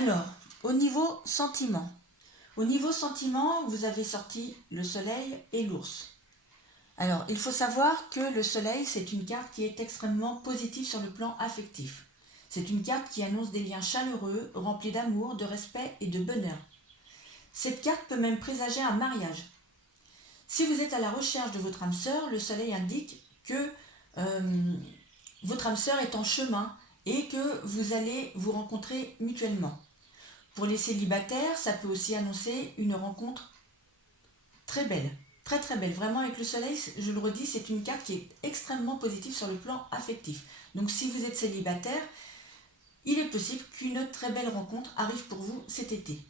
Alors, au niveau sentiment. Au niveau sentiment, vous avez sorti le soleil et l'ours. Alors, il faut savoir que le soleil, c'est une carte qui est extrêmement positive sur le plan affectif. C'est une carte qui annonce des liens chaleureux, remplis d'amour, de respect et de bonheur. Cette carte peut même présager un mariage. Si vous êtes à la recherche de votre âme sœur, le soleil indique que votre âme sœur est en chemin et que vous allez vous rencontrer mutuellement. Pour les célibataires, ça peut aussi annoncer une rencontre très belle, très très belle. Vraiment, avec le soleil, je le redis, c'est une carte qui est extrêmement positive sur le plan affectif. Donc si vous êtes célibataire, il est possible qu'une très belle rencontre arrive pour vous cet été.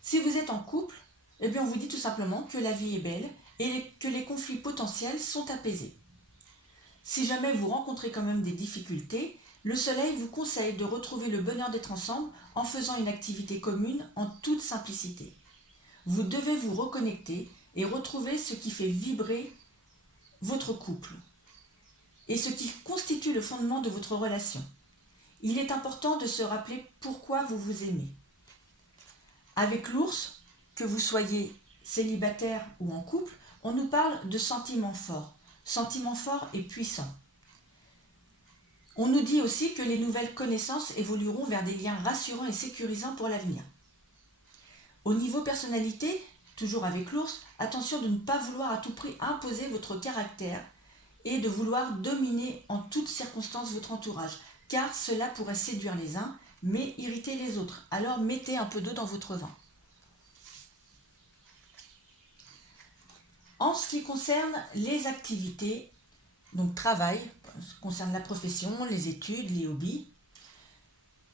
Si vous êtes en couple, eh bien on vous dit tout simplement que la vie est belle et que les conflits potentiels sont apaisés. Si jamais vous rencontrez quand même des difficultés, le soleil vous conseille de retrouver le bonheur d'être ensemble en faisant une activité commune en toute simplicité. Vous devez vous reconnecter et retrouver ce qui fait vibrer votre couple et ce qui constitue le fondement de votre relation. Il est important de se rappeler pourquoi vous vous aimez. Avec l'ours, que vous soyez célibataire ou en couple, on nous parle de sentiments forts. Sentiments forts et puissants. On nous dit aussi que les nouvelles connaissances évolueront vers des liens rassurants et sécurisants pour l'avenir. Au niveau personnalité, toujours avec l'ours, attention de ne pas vouloir à tout prix imposer votre caractère et de vouloir dominer en toutes circonstances votre entourage, car cela pourrait séduire les uns, mais irriter les autres. Alors mettez un peu d'eau dans votre vin. En ce qui concerne les activités, donc travail, ce qui concerne la profession, les études, les hobbies,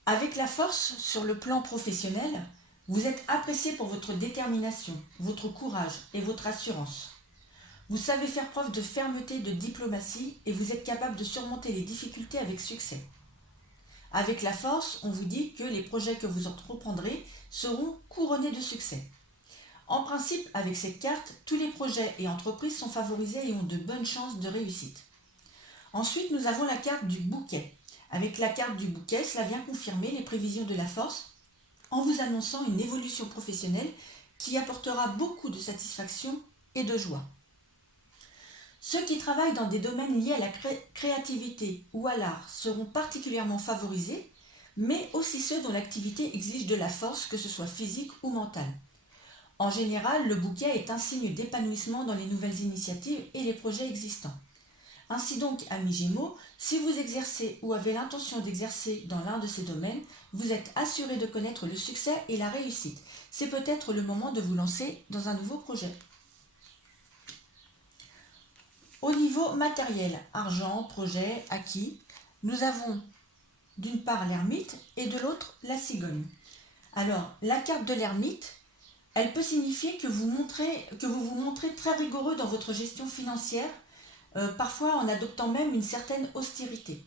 avec la force sur le plan professionnel, vous êtes apprécié pour votre détermination, votre courage et votre assurance. Vous savez faire preuve de fermeté, de diplomatie et vous êtes capable de surmonter les difficultés avec succès. Avec la force, on vous dit que les projets que vous entreprendrez seront couronnés de succès. En principe, avec cette carte, tous les projets et entreprises sont favorisés et ont de bonnes chances de réussite. Ensuite, nous avons la carte du bouquet. Avec la carte du bouquet, cela vient confirmer les prévisions de la force en vous annonçant une évolution professionnelle qui apportera beaucoup de satisfaction et de joie. Ceux qui travaillent dans des domaines liés à la créativité ou à l'art seront particulièrement favorisés, mais aussi ceux dont l'activité exige de la force, que ce soit physique ou mentale. En général, le bouquet est un signe d'épanouissement dans les nouvelles initiatives et les projets existants. Ainsi donc, amis Gémeaux, si vous exercez ou avez l'intention d'exercer dans l'un de ces domaines, vous êtes assuré de connaître le succès et la réussite. C'est peut-être le moment de vous lancer dans un nouveau projet. Au niveau matériel, argent, projet, acquis, nous avons d'une part l'ermite et de l'autre la cigogne. Alors, la carte de l'ermite, elle peut signifier que vous vous montrez très rigoureux dans votre gestion financière, parfois en adoptant même une certaine austérité.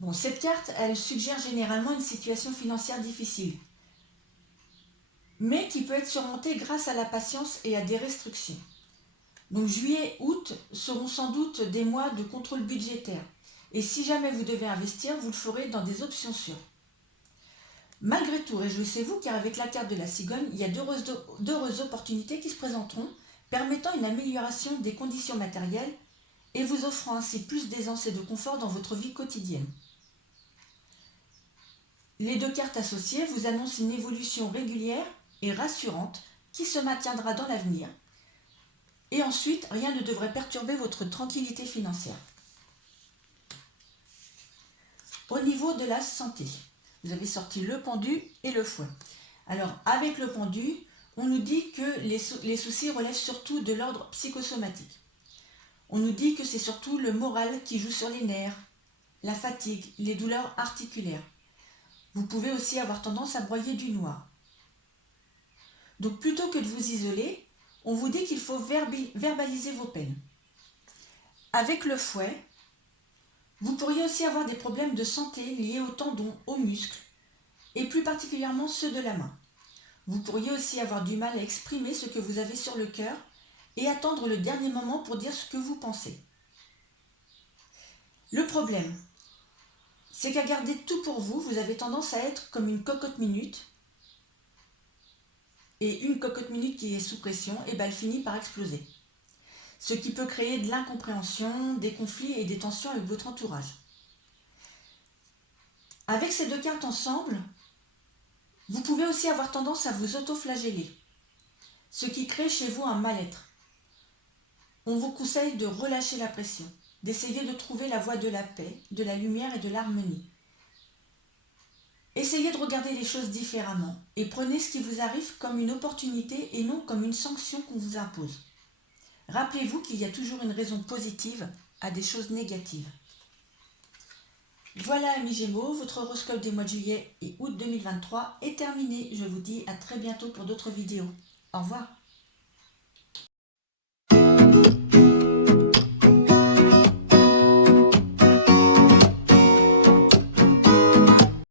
Bon, cette carte, elle suggère généralement une situation financière difficile, mais qui peut être surmontée grâce à la patience et à des restrictions. Donc juillet, août seront sans doute des mois de contrôle budgétaire. Et si jamais vous devez investir, vous le ferez dans des options sûres. Malgré tout, réjouissez-vous car avec la carte de la cigogne, il y a d'heureuses opportunités qui se présenteront, permettant une amélioration des conditions matérielles et vous offrant ainsi plus d'aisance et de confort dans votre vie quotidienne. Les deux cartes associées vous annoncent une évolution régulière et rassurante qui se maintiendra dans l'avenir. Et ensuite, rien ne devrait perturber votre tranquillité financière. Au niveau de la santé, vous avez sorti le pendu et le fouet. Alors, avec le pendu, on nous dit que les soucis relèvent surtout de l'ordre psychosomatique. On nous dit que c'est surtout le moral qui joue sur les nerfs, la fatigue, les douleurs articulaires. Vous pouvez aussi avoir tendance à broyer du noir. Donc, plutôt que de vous isoler, on vous dit qu'il faut verbaliser vos peines. Avec le fouet, vous pourriez aussi avoir des problèmes de santé liés aux tendons, aux muscles, et plus particulièrement ceux de la main. Vous pourriez aussi avoir du mal à exprimer ce que vous avez sur le cœur et attendre le dernier moment pour dire ce que vous pensez. Le problème, c'est qu'à garder tout pour vous, vous avez tendance à être comme une cocotte minute. Et une cocotte minute qui est sous pression, et ben elle finit par exploser. Ce qui peut créer de l'incompréhension, des conflits et des tensions avec votre entourage. Avec ces deux cartes ensemble, vous pouvez aussi avoir tendance à vous auto-flageller, ce qui crée chez vous un mal-être. On vous conseille de relâcher la pression, d'essayer de trouver la voie de la paix, de la lumière et de l'harmonie. Essayez de regarder les choses différemment et prenez ce qui vous arrive comme une opportunité et non comme une sanction qu'on vous impose. Rappelez-vous qu'il y a toujours une raison positive à des choses négatives. Voilà amis Gémeaux, votre horoscope des mois de juillet et août 2023 est terminé. Je vous dis à très bientôt pour d'autres vidéos. Au revoir.